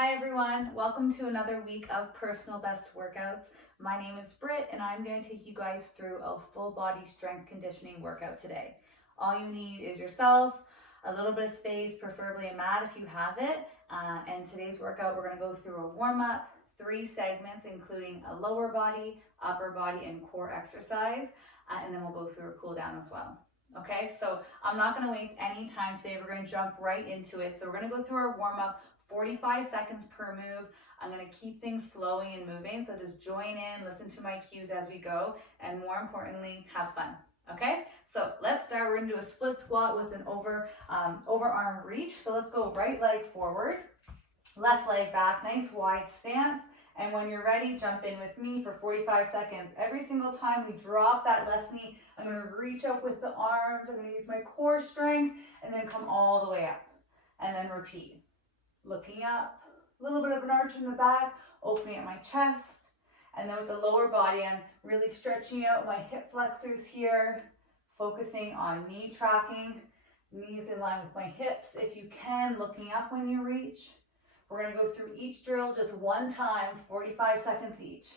Hi everyone, welcome to another week of personal best workouts. My name is Britt and I'm going to take you guys through a full body strength conditioning workout today. All you need is yourself, a little bit of space, preferably a mat if you have it. And today's workout, we're going to go through a warm-up, 3 segments, including a lower body, upper body, and core exercise. And then we'll go through a cool down as well. Okay, so I'm not going to waste any time today. We're going to jump right into it. So we're going to go through our warm-up, 45 seconds per move. I'm going to keep things flowing and moving, so just join in, listen to my cues as we go, and more importantly, have fun. Okay, so let's start. We're going to do a split squat with an overarm reach. So let's go right leg forward, left leg back, nice wide stance. And when you're ready, jump in with me for 45 seconds. Every single time we drop that left knee, I'm going to reach up with the arms. I'm going to use my core strength and then come all the way up. And then repeat. Looking up, a little bit of an arch in the back, opening at my chest. And then with the lower body, I'm really stretching out my hip flexors here, focusing on knee tracking, knees in line with my hips. If you can, looking up when you reach. We're going to go through each drill just one time, 45 seconds each.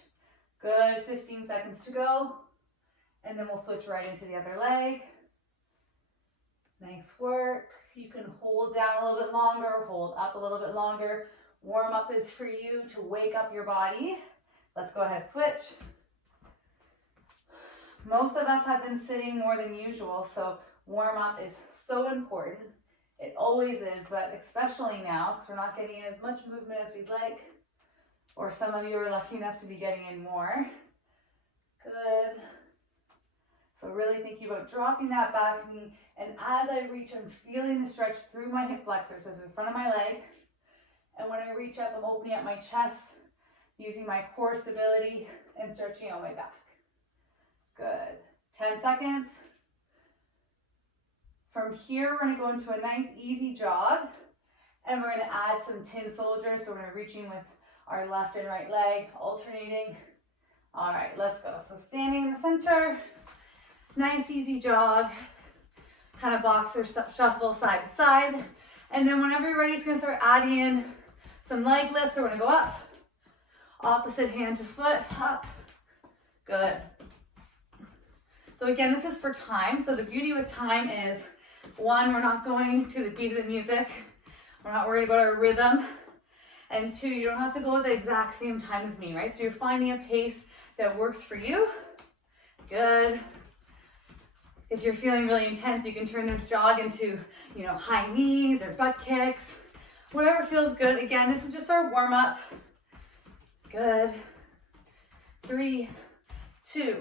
Good, 15 seconds to go. And then we'll switch right into the other leg. Nice work. You can hold down a little bit longer, hold up a little bit longer. Warm up is for you to wake up your body. Let's go ahead, switch. Most of us have been sitting more than usual, so warm up is so important. It always is, but especially now, because we're not getting in as much movement as we'd like, or some of you are lucky enough to be getting in more. Good. So really thinking about dropping that back knee, and as I reach, I'm feeling the stretch through my hip flexors, so in front of my leg. And when I reach up, I'm opening up my chest, using my core stability and stretching out my back. Good. 10 seconds. From here, we're going to go into a nice easy jog, and we're going to add some tin soldiers. So we're going to reach in with our left and right leg, alternating. All right, let's go. So standing in the center, nice easy jog, kind of boxer shuffle side to side. And then whenever you're ready, it's going to start adding in some leg lifts. So we're going to go up, opposite hand to foot, up. Good. So again, this is for time. So the beauty with time is, 1, we're not going to the beat of the music. We're not worried about our rhythm. And 2, you don't have to go at the exact same time as me, right? So you're finding a pace that works for you. Good. If you're feeling really intense, you can turn this jog into, high knees or butt kicks. Whatever feels good. Again, this is just our warm up. Good. 3, 2,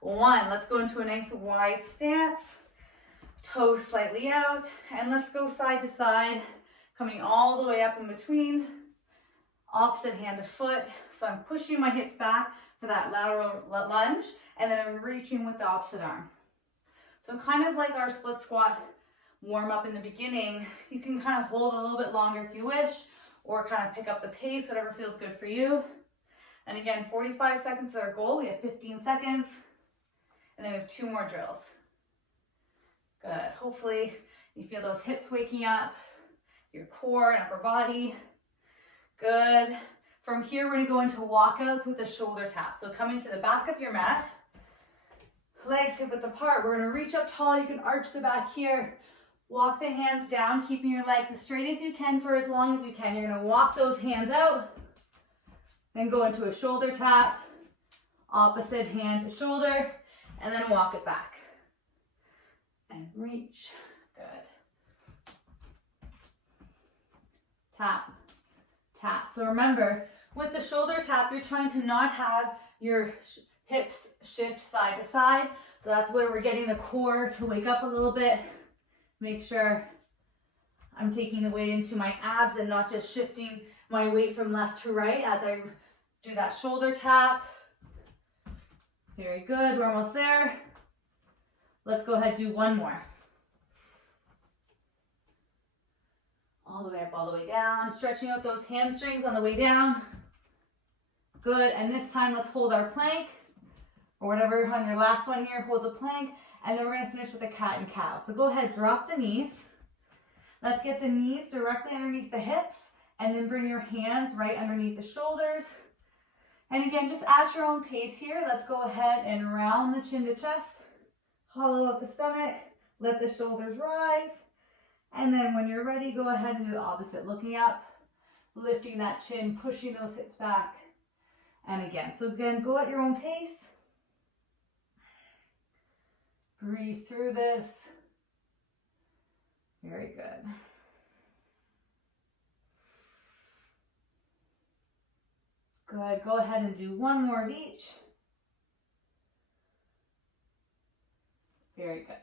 1. Let's go into a nice wide stance. Toes slightly out, and let's go side to side, coming all the way up in between. Opposite hand to foot. So I'm pushing my hips back for that lateral lunge, and then I'm reaching with the opposite arm. So kind of like our split squat warm up in the beginning, you can kind of hold a little bit longer if you wish, or kind of pick up the pace, whatever feels good for you. And again, 45 seconds is our goal. We have 15 seconds, and then we have 2 more drills. Good. Hopefully you feel those hips waking up, your core and upper body. Good. From here, we're going to go into walkouts with the shoulder tap. So coming to the back of your mat, legs hip width apart. We're going to reach up tall. You can arch the back here. Walk the hands down, keeping your legs as straight as you can for as long as you can. You're going to walk those hands out, then go into a shoulder tap, opposite hand to shoulder, and then walk it back. And reach. Good. Tap, tap. So remember, with the shoulder tap, you're trying to not have your hips shift side to side. So that's where we're getting the core to wake up a little bit. Make sure I'm taking the weight into my abs and not just shifting my weight from left to right as I do that shoulder tap. Very good. We're almost there. Let's go ahead and do 1 more. All the way up, all the way down. Stretching out those hamstrings on the way down. Good. And this time, let's hold our plank. Or whatever on your last one here, hold the plank. And then we're going to finish with a cat and cow. So go ahead, drop the knees. Let's get the knees directly underneath the hips. and then bring your hands right underneath the shoulders. And again, just at your own pace here, let's go ahead and round the chin to chest, hollow out the stomach, let the shoulders rise. And then when you're ready, go ahead and do the opposite, looking up, lifting that chin, pushing those hips back. And again, so again, go at your own pace. Breathe through this. Very good. Good, go ahead and do one more of each. Very good.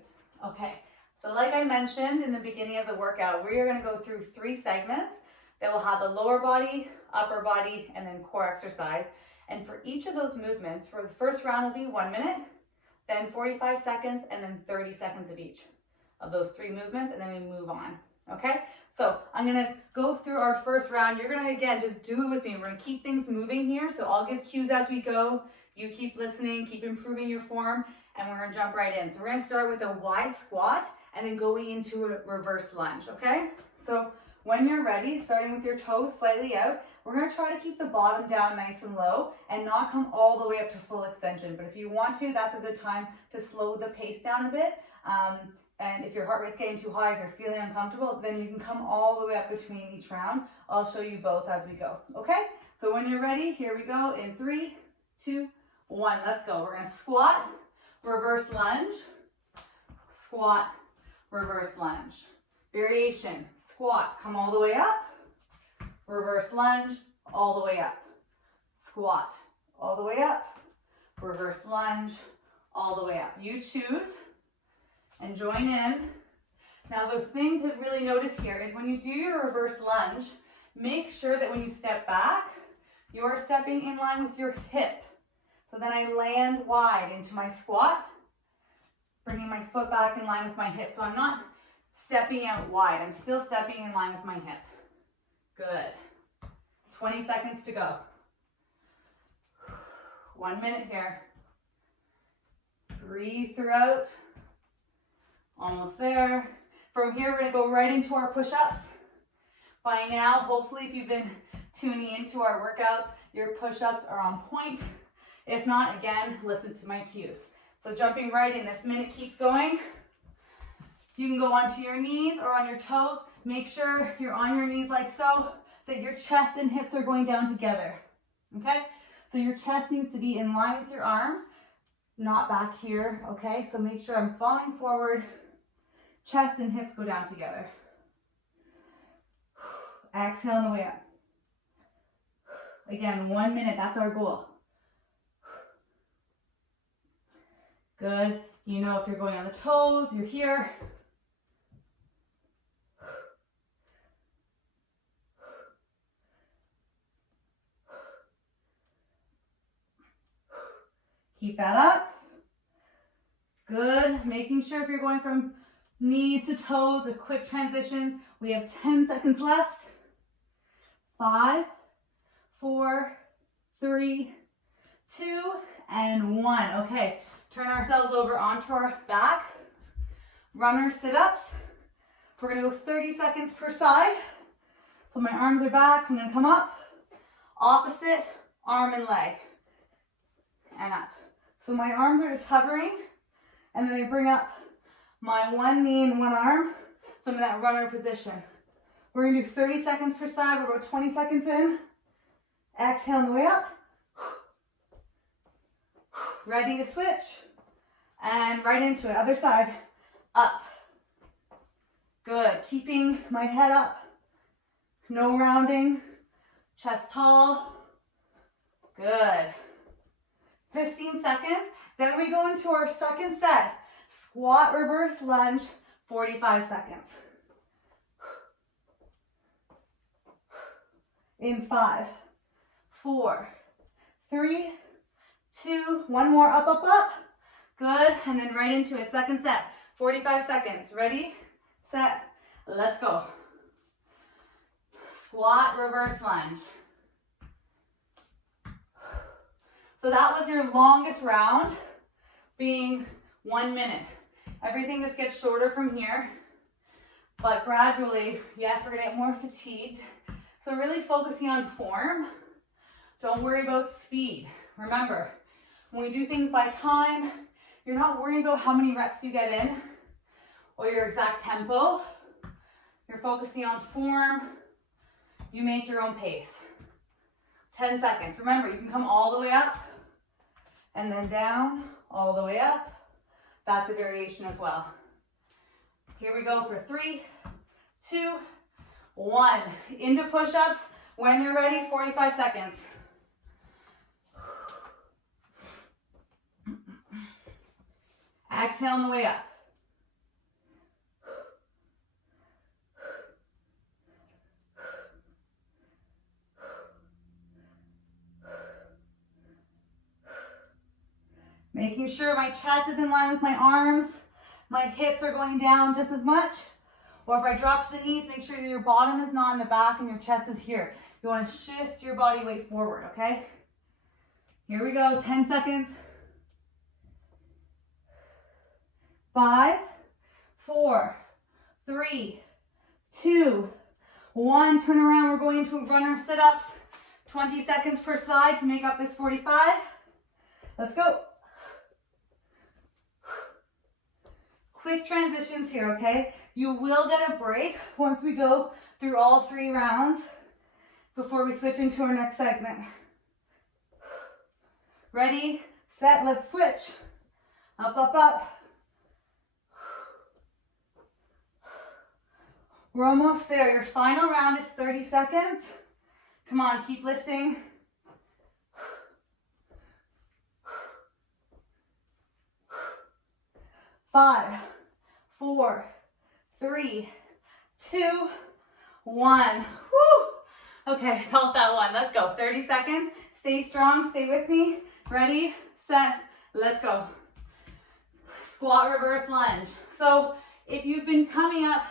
Okay, so like I mentioned in the beginning of the workout, we are going to go through 3 segments that will have a lower body, upper body, and then core exercise. And for each of those movements, for the first round will be 1 minute, then 45 seconds, and then 30 seconds of each of those 3 movements, and then we move on. Okay, so I'm gonna go through our first round. You're gonna, again, just do it with me. We're gonna keep things moving here. So I'll give cues as we go. You keep listening, keep improving your form, and we're gonna jump right in. So we're gonna start with a wide squat and then going into a reverse lunge, okay? So when you're ready, starting with your toes slightly out, we're gonna try to keep the bottom down nice and low and not come all the way up to full extension. But if you want to, that's a good time to slow the pace down a bit. And if your heart rate's getting too high, if you're feeling uncomfortable, then you can come all the way up between each round. I'll show you both as we go, okay? So when you're ready, here we go in 3, 2, 1, let's go. We're gonna squat, reverse lunge, squat, reverse lunge. Variation, squat, come all the way up, reverse lunge, all the way up. Squat, all the way up, reverse lunge, all the way up. You choose. And join in. Now the thing to really notice here is when you do your reverse lunge, make sure that when you step back, you're stepping in line with your hip. So then I land wide into my squat, bringing my foot back in line with my hip. So I'm not stepping out wide, I'm still stepping in line with my hip. Good. 20 seconds to go. 1 minute here. Breathe throughout. Almost there. From here, we're gonna go right into our push-ups. By now, hopefully, if you've been tuning into our workouts, your push-ups are on point. If not, again, listen to my cues. So jumping right in, this minute keeps going. You can go onto your knees or on your toes. Make sure you're on your knees like so, that your chest and hips are going down together, okay? So your chest needs to be in line with your arms, not back here, okay? So make sure I'm falling forward. Chest and hips go down together. Exhale on the way up. Again, 1 minute, that's our goal. Good. You know if you're going on the toes, you're here. Keep that up. Good. Making sure if you're going from knees to toes with quick transitions. We have 10 seconds left. 5, 4, 3, 2, and 1. Okay, turn ourselves over onto our back. Runner sit-ups. We're gonna go 30 seconds per side. So my arms are back, I'm gonna come up. Opposite arm and leg. And up. So my arms are just hovering, and then I bring up my one knee and one arm, so I'm in that runner position. We're gonna do 30 seconds per side. We're about 20 seconds in. Exhale on the way up. Ready to switch. And right into it, other side. Up. Good, keeping my head up. No rounding. Chest tall. Good. 15 seconds. Then we go into our second set. Squat, reverse lunge, 45 seconds. In 5, 4, 3, 2, one more, up, up, up. Good, and then right into it, second set, 45 seconds. Ready, set, let's go. Squat, reverse lunge. So that was your longest round, being 1 minute. Everything just gets shorter from here, but gradually, yes, we're gonna get more fatigued. So really focusing on form. Don't worry about speed. Remember, when we do things by time, you're not worrying about how many reps you get in or your exact tempo. You're focusing on form. You make your own pace. 10 seconds. Remember, you can come all the way up and then down, all the way up. That's a variation as well. Here we go for 3, 2, 1. Into push-ups. When you're ready, 45 seconds. Exhale on the way up. Making sure my chest is in line with my arms. My hips are going down just as much. Or if I drop to the knees, make sure that your bottom is not in the back and your chest is here. You want to shift your body weight forward, okay? Here we go, 10 seconds. 5, 4, 3, 2, 1. Turn around, we're going to runner sit-ups. 20 seconds per side to make up this 45. Let's go. Quick transitions here, okay? You will get a break once we go through all 3 rounds before we switch into our next segment. Ready, set, let's switch. Up, up, up. We're almost there. Your final round is 30 seconds. Come on, keep lifting. 5, 4, 3, 2, 1. Woo! Okay, felt that one. Let's go. 30 seconds. Stay strong. Stay with me. Ready, set, let's go. Squat, reverse lunge. So if you've been coming up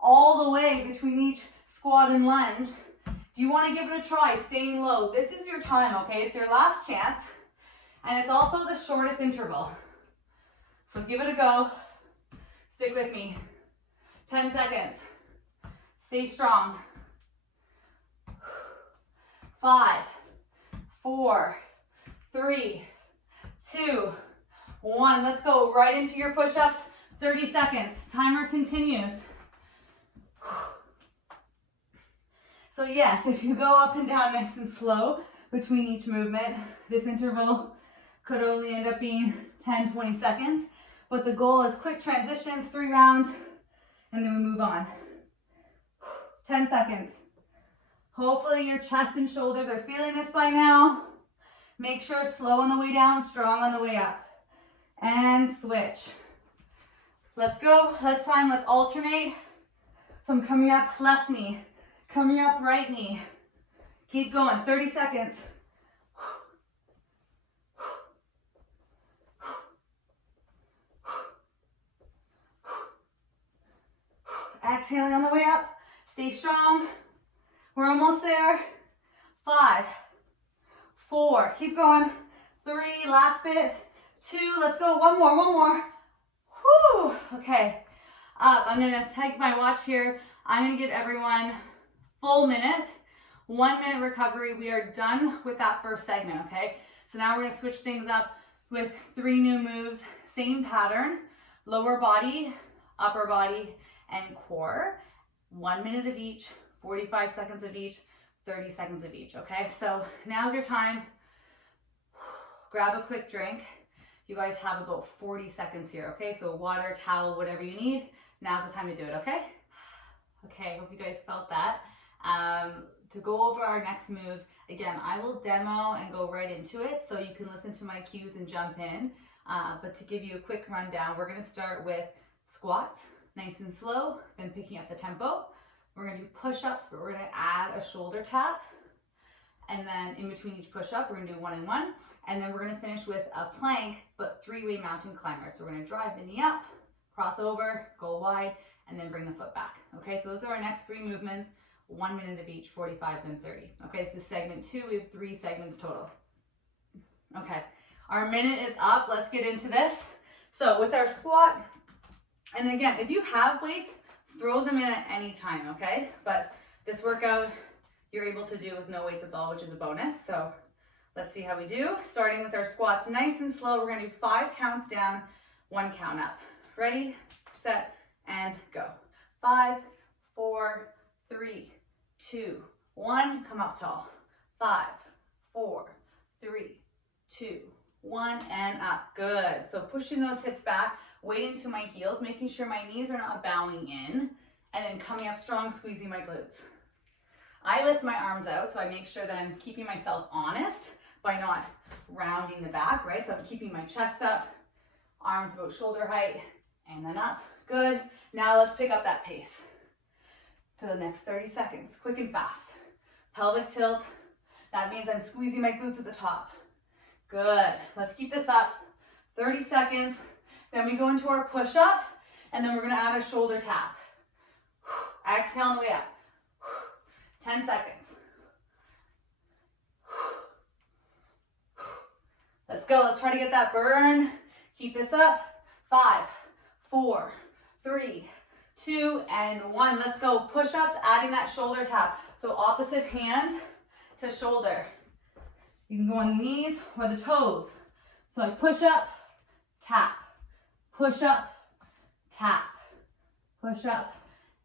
all the way between each squat and lunge, if you want to give it a try, staying low, this is your time, okay? It's your last chance. And it's also the shortest interval. So give it a go. Stick with me. 10 seconds. Stay strong. 5, 4, 3, 2, 1. Let's go right into your push-ups. 30 seconds. Timer continues. So yes, if you go up and down nice and slow between each movement, this interval could only end up being 10, 20 seconds. But the goal is quick transitions, 3 rounds, and then we move on. 10 seconds. Hopefully your chest and shoulders are feeling this by now. Make sure slow on the way down, strong on the way up. And switch. Let's go. Let's alternate. So I'm coming up left knee, coming up right knee. Keep going, 30 seconds. Exhaling on the way up. Stay strong. We're almost there. 5, 4, keep going. 3, last bit. 2, let's go. One more. Whew. Okay. Up. I'm gonna take my watch here. I'm gonna give everyone full minute. 1 minute recovery. We are done with that first segment, okay? So now we're gonna switch things up with 3 new moves. Same pattern. Lower body, upper body, and core. 1 minute of each, 45 seconds of each, 30 seconds of each, okay? So now's your time. Grab a quick drink. You guys have about 40 seconds here, okay? So water, towel, whatever you need. Now's the time to do it, okay? Okay, hope you guys felt that. To go over our next moves, again, I will demo and go right into it so you can listen to my cues and jump in. But to give you a quick rundown, we're gonna start with squats, nice and slow, then picking up the tempo. We're gonna do push-ups, but we're gonna add a shoulder tap. And then in between each push-up, we're gonna do 1 and 1. And then we're gonna finish with a plank, but 3-way mountain climber. So we're gonna drive the knee up, cross over, go wide, and then bring the foot back. Okay, so those are our next 3 movements, 1 minute of each, 45, then 30. Okay, so this is segment 2, we have 3 segments total. Okay, our minute is up, let's get into this. So with our squat, and again, if you have weights, throw them in at any time, okay? But this workout you're able to do with no weights at all, which is a bonus. So let's see how we do. Starting with our squats, nice and slow. We're gonna do 5 counts down, 1 count up. Ready, set, and go. 5, 4, 3, 2, 1. Come up tall. 5, 4, 3, 2, 1, and up. Good. So pushing those hips back, weight into my heels, making sure my knees are not bowing in, and then coming up strong, squeezing my glutes. I lift my arms out, so I make sure that I'm keeping myself honest by not rounding the back, right? So I'm keeping my chest up, arms about shoulder height, and then up. Good. Now let's pick up that pace for the next 30 seconds, quick and fast. Pelvic tilt. That means I'm squeezing my glutes at the top. Good. Let's keep this up. 30 seconds. Then we go into our push-up, and then we're going to add a shoulder tap. Exhale on the way up. 10 seconds. Let's go. Let's try to get that burn. Keep this up. 5, 4, 3, 2, and 1. Let's go. Push-ups, adding that shoulder tap. So opposite hand to shoulder. You can go on the knees or the toes. So I push up, tap, push up, tap, push up,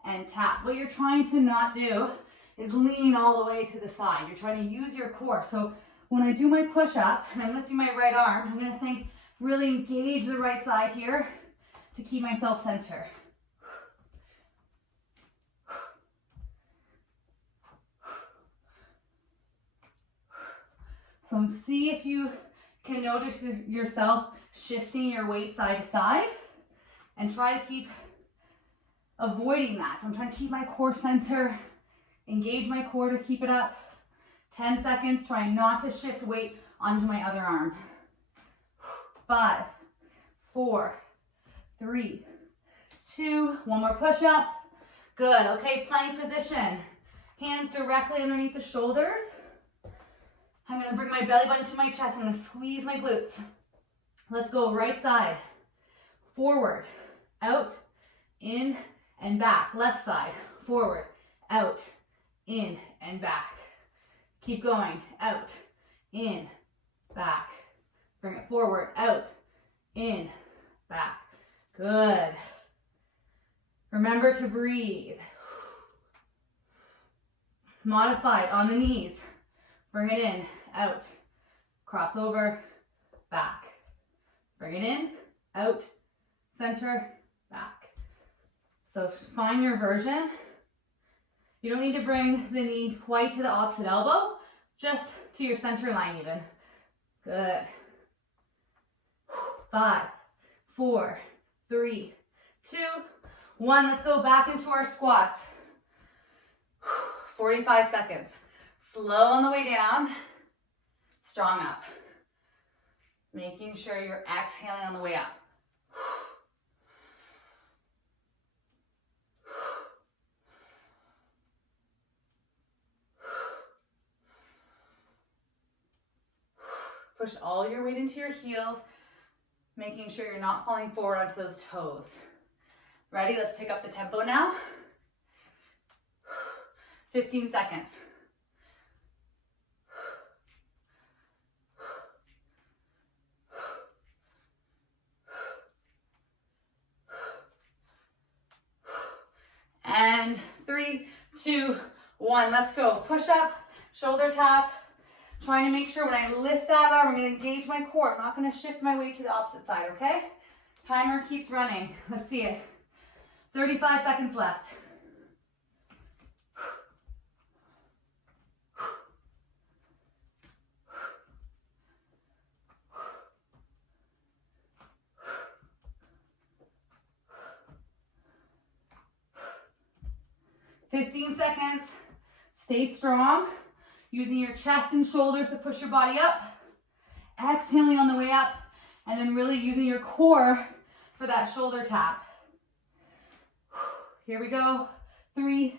and tap. What you're trying to not do is lean all the way to the side. You're trying to use your core. So when I do my push up and I'm lifting my right arm, I'm gonna think, really engage the right side here to keep myself center. So see if you can notice yourself shifting your weight side to side, and try to keep avoiding that. So I'm trying to keep my core center, engage my core to keep it up. 10 seconds, trying not to shift weight onto my other arm. 5, 4, 3, 2, 1 more push up. Good, okay, plank position. Hands directly underneath the shoulders. I'm gonna bring my belly button to my chest. I'm gonna squeeze my glutes. Let's go right side. Forward, out, in, and back. Left side, forward, out, in, and back. Keep going, out, in, back. Bring it forward, out, in, back. Good. Remember to breathe. Modify it on the knees. Bring it in, out, cross over, back. Bring it in, out, center, back. So find your version. You don't need to bring the knee quite to the opposite elbow, just to your center line even. Good. 5, 4, 3, 2, 1. Let's go back into our squats. 45 seconds. Slow on the way down, strong up. Making sure you're exhaling on the way up. Push all your weight into your heels, making sure you're not falling forward onto those toes. Ready? Let's pick up the tempo now. 15 seconds. And 3, 2, 1. Let's go. Push up, shoulder tap. Trying to make sure when I lift that arm, I'm going to engage my core. I'm not going to shift my weight to the opposite side, okay? Timer keeps running. Let's see it. 35 seconds left. $15 seconds. Stay strong. Using your chest and shoulders to push your body up. Exhaling on the way up. And then really using your core for that shoulder tap. Here we go. 3,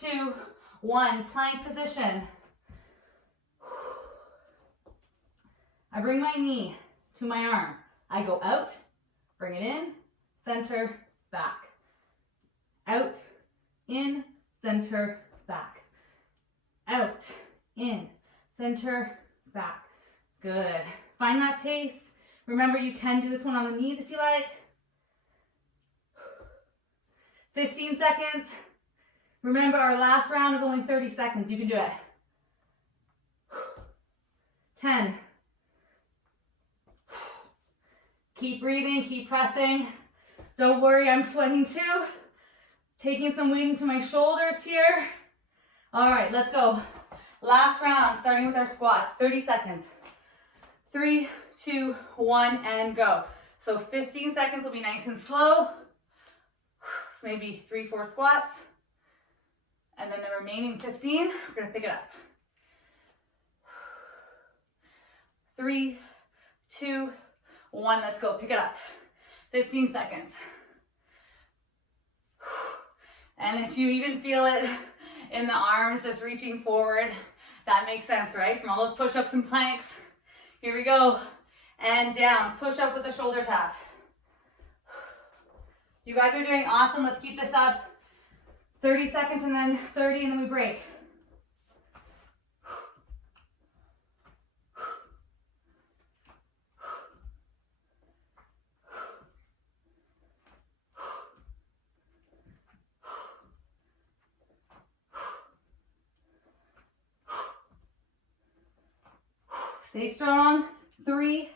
2, 1. Plank position. I bring my knee to my arm. I go out, bring it in, center, back. Out, in, center, back. Out, in, center, back. Good. Find that pace. Remember, you can do this one on the knees if you like. 15 seconds. Remember, our last round is only 30 seconds. You can do it. 10. Keep breathing, keep pressing. Don't worry, I'm sweating too. Taking some weight into my shoulders here. All right, let's go. Last round, starting with our squats. 30 seconds. 3, 2, 1, and go. So 15 seconds will be nice and slow. So maybe 3, 4 squats. And then the remaining 15, we're gonna pick it up. 3, 2, 1, let's go, pick it up. 15 seconds. And if you even feel it in the arms, just reaching forward, that makes sense, right? From all those push-ups and planks. Here we go. And down, push up with the shoulder tap. You guys are doing awesome. Let's keep this up. 30 seconds and then 30 and then we break. Stay strong. 3,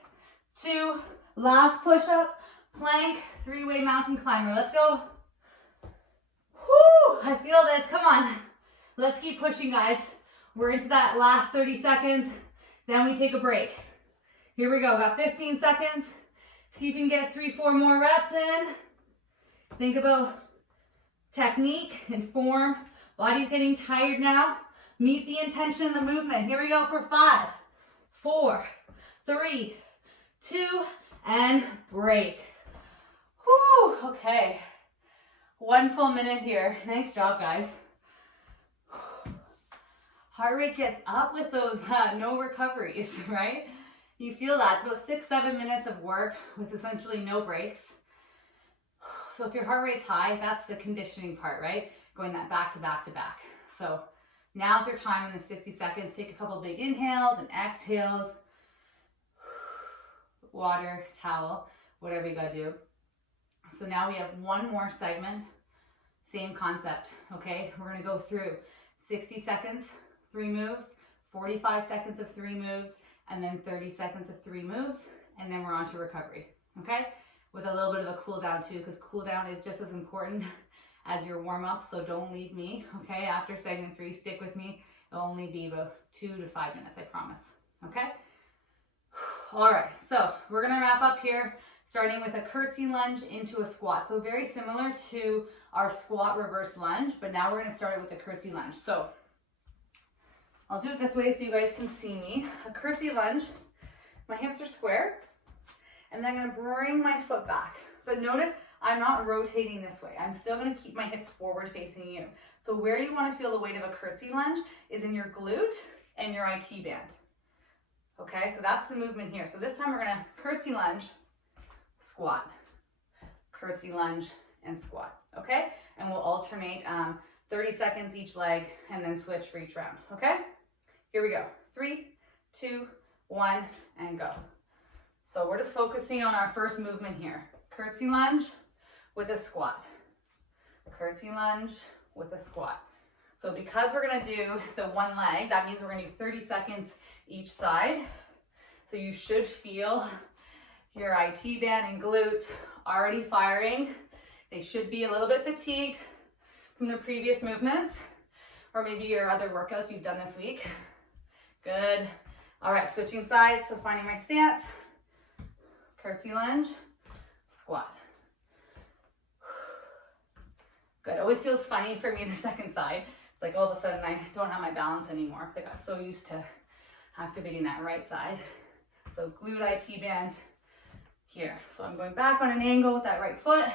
2, last push up, plank, 3-way mountain climber. Let's go. Whoo, I feel this. Come on. Let's keep pushing, guys. We're into that last 30 seconds. Then we take a break. Here we go. Got 15 seconds. See if you can get 3, 4 more reps in. Think about technique and form. Body's getting tired now. Meet the intention of the movement. Here we go for 5, 4, 3, 2, and break. Whew, okay. 1 full minute here. Nice job, guys. Heart rate gets up with those no recoveries, right? You feel that. It's about 6, 7 minutes of work with essentially no breaks. So if your heart rate's high, that's the conditioning part, right? Going that back to back to back. So now's your time in the 60 seconds. Take a couple big inhales and exhales. Water, towel, whatever you gotta do. So now we have 1 more segment. Same concept, okay? We're gonna go through 60 seconds, 3 moves, 45 seconds of 3 moves, and then 30 seconds of 3 moves, and then we're on to recovery, okay? With a little bit of a cool down too, because cool down is just as important as your warm up, so don't leave me, okay? After segment 3, stick with me. It'll only be about 2 to 5 minutes, I promise, okay? All right, so we're gonna wrap up here, starting with a curtsy lunge into a squat. So very similar to our squat reverse lunge, but now we're gonna start it with a curtsy lunge. So I'll do it this way so you guys can see me. A curtsy lunge, my hips are square, and then I'm gonna bring my foot back. But notice I'm not rotating this way. I'm still gonna keep my hips forward facing you. So where you wanna feel the weight of a curtsy lunge is in your glute and your IT band. Okay, so that's the movement here. So this time we're gonna curtsy lunge, squat, curtsy lunge, and squat, okay? And we'll alternate 30 seconds each leg and then switch for each round, okay? Here we go. 3, 2, 1, and go. So we're just focusing on our first movement here. Curtsy lunge with a squat. Curtsy lunge with a squat. So because we're gonna do the 1 leg, that means we're gonna do 30 seconds each side. So you should feel your IT band and glutes already firing. They should be a little bit fatigued from the previous movements, or maybe your other workouts you've done this week. Good. All right, switching sides, so finding my stance. Curtsy lunge, squat. Good, always feels funny for me the second side. It's like all of a sudden I don't have my balance anymore because I got so used to activating that right side. So glute IT band here. So I'm going back on an angle with that right foot.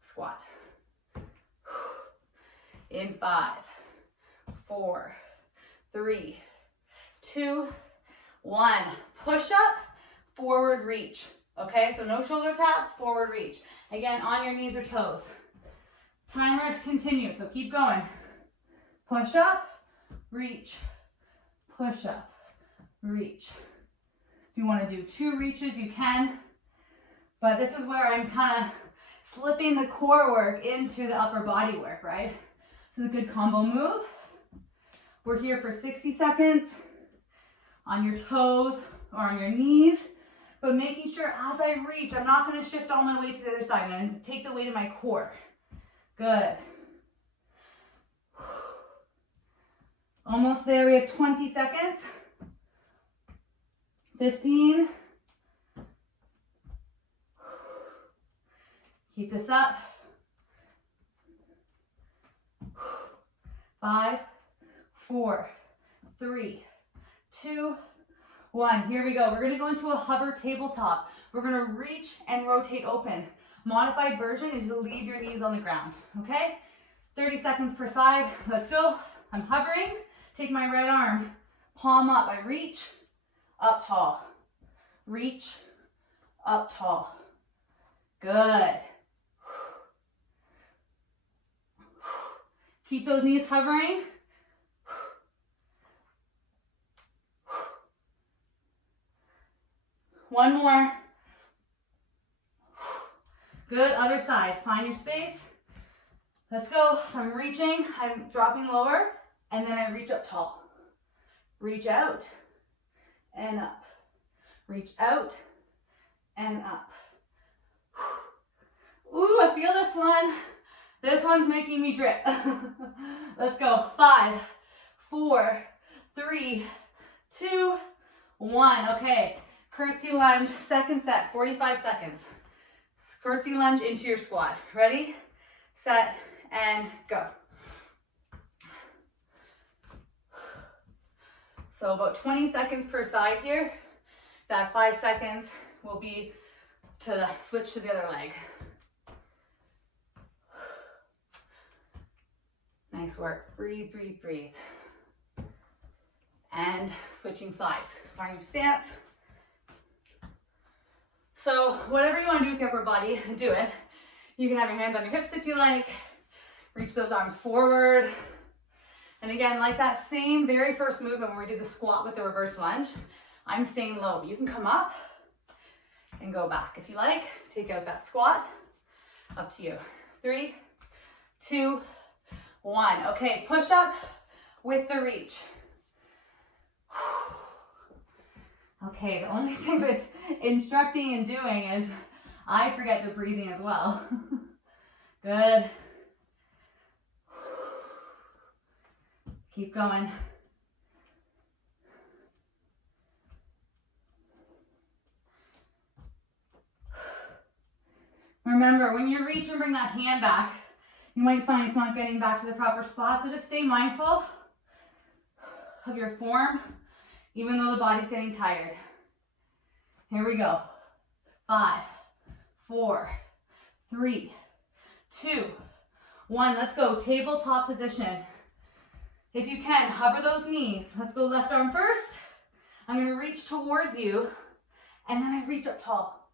Squat. In 5, 4, 3, 2, 1. Push up, forward reach. Okay, so no shoulder tap, forward reach. Again, on your knees or toes. Timers continue, so keep going. Push up, reach, push up, reach. If you want to do 2 reaches, you can. But this is where I'm kind of slipping the core work into the upper body work, right? This is a good combo move. We're here for 60 seconds on your toes or on your knees, but making sure as I reach, I'm not going to shift all my weight to the other side. I'm going to take the weight of my core. Good. Almost there. We have 20 seconds. 15. Keep this up. 5, 4, 3, 2, 1. Here we go. We're going to go into a hover tabletop. We're going to reach and rotate open. Modified version is to leave your knees on the ground. Okay? 30 seconds per side. Let's go. I'm hovering. Take my right arm, palm up. I reach, up tall. Reach, up tall. Good. Keep those knees hovering. One more. Good, other side. Find your space. Let's go. So I'm reaching, I'm dropping lower, and then I reach up tall. Reach out and up. Reach out and up. Ooh, I feel this one. This one's making me drip. Let's go. 5, 4, 3, 2, 1. Okay. Curtsy lunge, second set, 45 seconds. Curtsy lunge into your squat. Ready, set, and go. So about 20 seconds per side here. That 5 seconds will be to switch to the other leg. Nice work. Breathe, breathe, breathe. And switching sides. Find your stance. So whatever you want to do with your upper body, do it. You can have your hands on your hips if you like. Reach those arms forward. And again, like that same very first movement where we did the squat with the reverse lunge, I'm staying low. You can come up and go back if you like. Take out that squat. Up to you. 3, 2, 1. Okay, push up with the reach. Okay, the only thing with instructing and doing is I forget the breathing as well. Good. Keep going. Remember, when you reach and bring that hand back, you might find it's not getting back to the proper spot, so just stay mindful of your form, even though the body's getting tired. Here we go. 5, 4, 3, 2, 1. Let's go. Tabletop position. If you can, hover those knees. Let's go left arm first. I'm going to reach towards you, and then I reach up tall.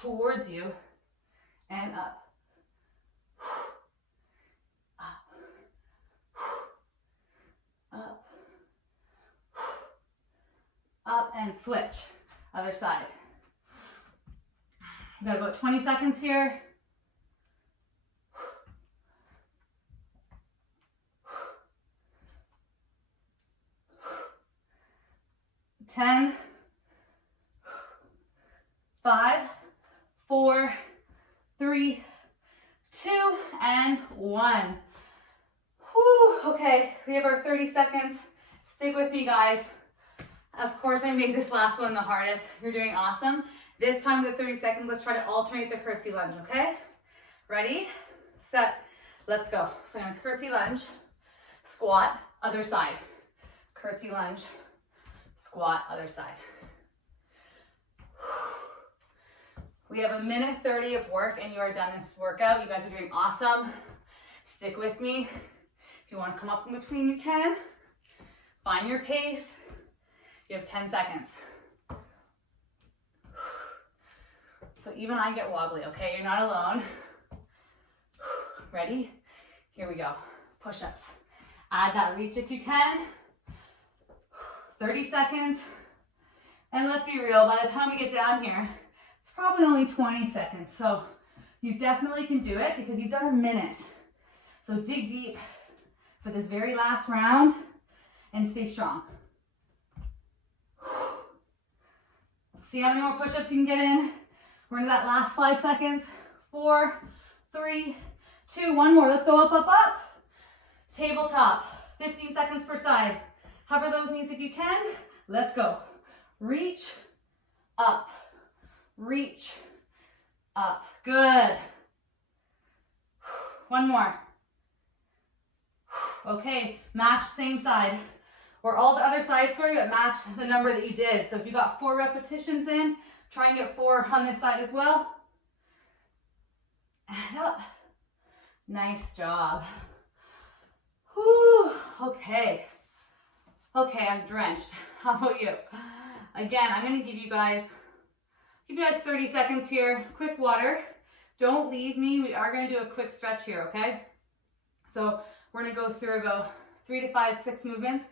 Towards you, and up. Up. Up and switch. Other side. We've got about 20 seconds here. 10, 5, 4, 3, 2, and 1. Whew, okay, we have our 30 seconds. Stick with me, guys. Of course, I made this last one the hardest. You're doing awesome. This time, the 30 seconds, let's try to alternate the curtsy lunge, okay? Ready, set, let's go. So I'm gonna curtsy lunge, squat, other side. Curtsy lunge, squat, other side. We have 1:30 of work and you are done this workout. You guys are doing awesome. Stick with me. If you want to come up in between, you can. Find your pace. You have 10 seconds. So even I get wobbly, okay? You're not alone. Ready? Here we go. Push-ups. Add that reach if you can. 30 seconds. And let's be real, by the time we get down here, it's probably only 20 seconds. So you definitely can do it because you've done a minute. So dig deep for this very last round and stay strong. See how many more push-ups you can get in. We're into that last 5 seconds. 4, 3, 2, one more. Let's go up, up, up. Tabletop, 15 seconds per side. Hover those knees if you can. Let's go. Reach, up, reach, up. Good. One more. Okay, match same side. Or all the other sides, sorry, but match the number that you did. So if you got 4 repetitions in, try and get 4 on this side as well. And up. Nice job. Whew. Okay. Okay, I'm drenched. How about you? Again, I'm going to give you guys 30 seconds here. Quick water. Don't leave me. We are going to do a quick stretch here, okay? So we're going to go through about 3 to 5, 6 movements.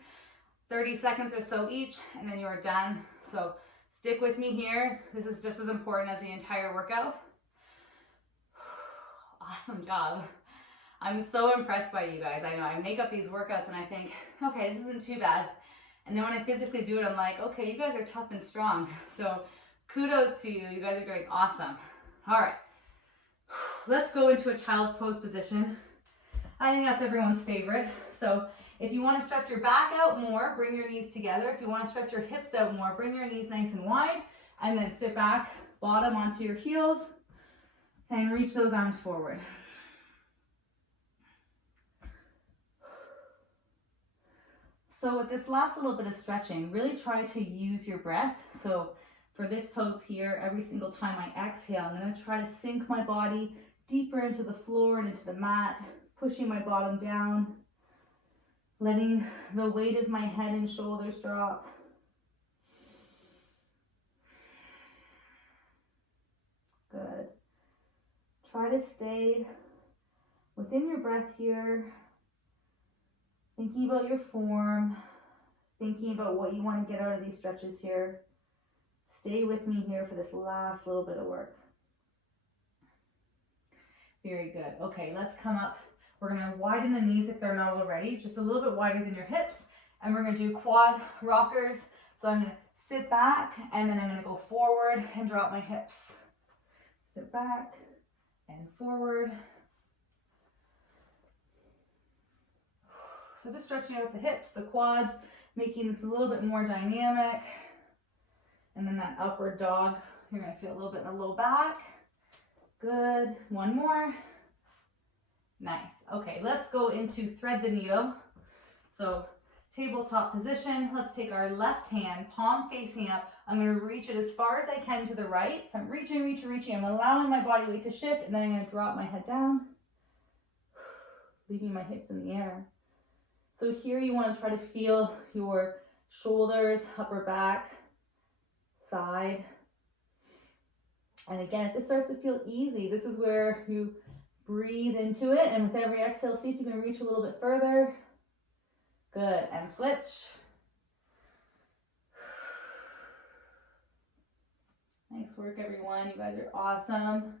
30 seconds or so each, and then you're done. So stick with me here. This is just as important as the entire workout. Awesome job. I'm so impressed by you guys. I know I make up these workouts and I think, okay, this isn't too bad. And then when I physically do it, I'm like, okay, you guys are tough and strong. So kudos to you. You guys are doing awesome. All right. Let's go into a child's pose position. I think that's everyone's favorite. So if you want to stretch your back out more, bring your knees together. If you want to stretch your hips out more, bring your knees nice and wide, and then sit back, bottom onto your heels, and reach those arms forward. So with this last little bit of stretching, really try to use your breath. So for this pose here, every single time I exhale, I'm going to try to sink my body deeper into the floor and into the mat, pushing my bottom down. Letting the weight of my head and shoulders drop. Good. Try to stay within your breath here, thinking about your form, thinking about what you want to get out of these stretches here. Stay with me here for this last little bit of work. Very good. Okay, let's come up. We're going to widen the knees if they're not already, just a little bit wider than your hips. And we're going to do quad rockers. So I'm going to sit back and then I'm going to go forward and drop my hips. Sit back and forward. So just stretching out the hips, the quads, making this a little bit more dynamic. And then that upward dog, you're going to feel a little bit in the low back. Good. One more. Nice. Okay, let's go into thread the needle. So tabletop position. Let's take our left hand, palm facing up. I'm going to reach it as far as I can to the right. So I'm reaching, reaching, reaching. I'm allowing my body weight to shift, and then I'm going to drop my head down, leaving my hips in the air. So here you want to try to feel your shoulders, upper back, side. And again, if this starts to feel easy, this is where you breathe into it, and with every exhale, see if you can reach a little bit further. Good, and switch. Nice work, everyone. You guys are awesome.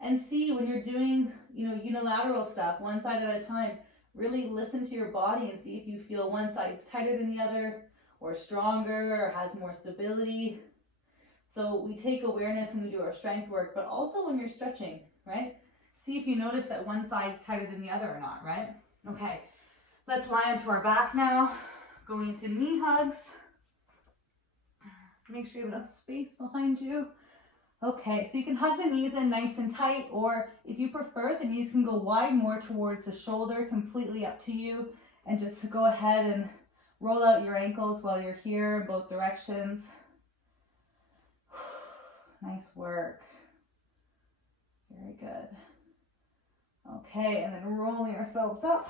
And see, when you're doing, unilateral stuff, one side at a time, really listen to your body and see if you feel one side's tighter than the other, or stronger, or has more stability. So we take awareness when we do our strength work, but also when you're stretching, right? See if you notice that one side's tighter than the other or not, right? Okay, let's lie onto our back now. Going into knee hugs. Make sure you have enough space behind you. Okay, so you can hug the knees in nice and tight, or if you prefer, the knees can go wide more towards the shoulder, completely up to you. And just to go ahead and roll out your ankles while you're here in both directions. Nice work. Very good. Okay, and then rolling ourselves up.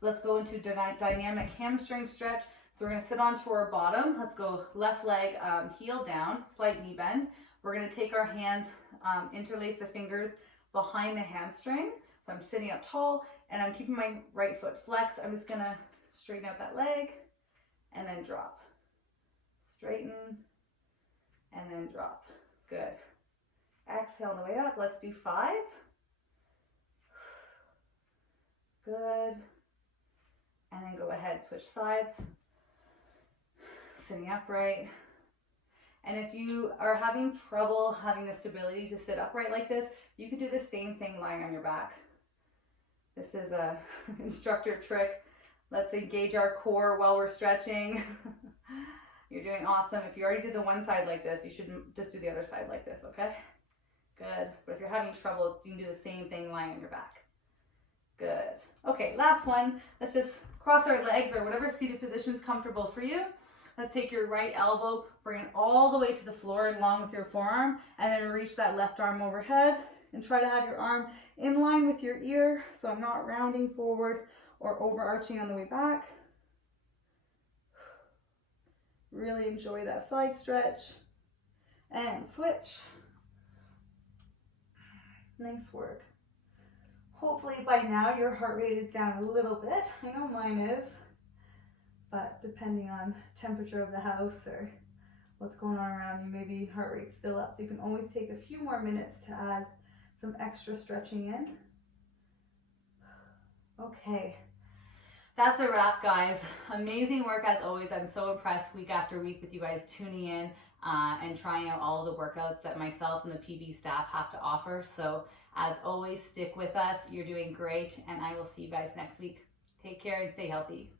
Let's go into dynamic hamstring stretch. So we're going to sit onto our bottom. Let's go left leg heel down, slight knee bend. We're going to take our hands, interlace the fingers behind the hamstring. So I'm sitting up tall and I'm keeping my right foot flexed. I'm just going to Straighten out that leg and then drop. Straighten and then drop. Good. Exhale on the way up. Let's do 5. Good. And then go ahead, switch sides. Sitting upright. And if you are having trouble having the stability to sit upright like this, you can do the same thing lying on your back. This is a instructor trick. Let's engage our core while we're stretching. You're doing awesome. If you already did the one side like this, you should just do the other side like this, okay? Good. But if you're having trouble, you can do the same thing lying on your back. Good. Okay, last one. Let's just cross our legs or whatever seated position is comfortable for you. Let's take your right elbow, bring it all the way to the floor along with your forearm, and then reach that left arm overhead and try to have your arm in line with your ear so I'm not rounding forward or overarching on the way back. Really enjoy that side stretch. And switch. Nice work. Hopefully by now your heart rate is down a little bit. I know mine is, but depending on temperature of the house or what's going on around you, maybe heart rate's still up. So you can always take a few more minutes to add some extra stretching in. Okay. That's a wrap, guys. Amazing work as always. I'm so impressed week after week with you guys tuning in and trying out all of the workouts that myself and the PB staff have to offer. So as always, stick with us. You're doing great, and I will see you guys next week. Take care and stay healthy.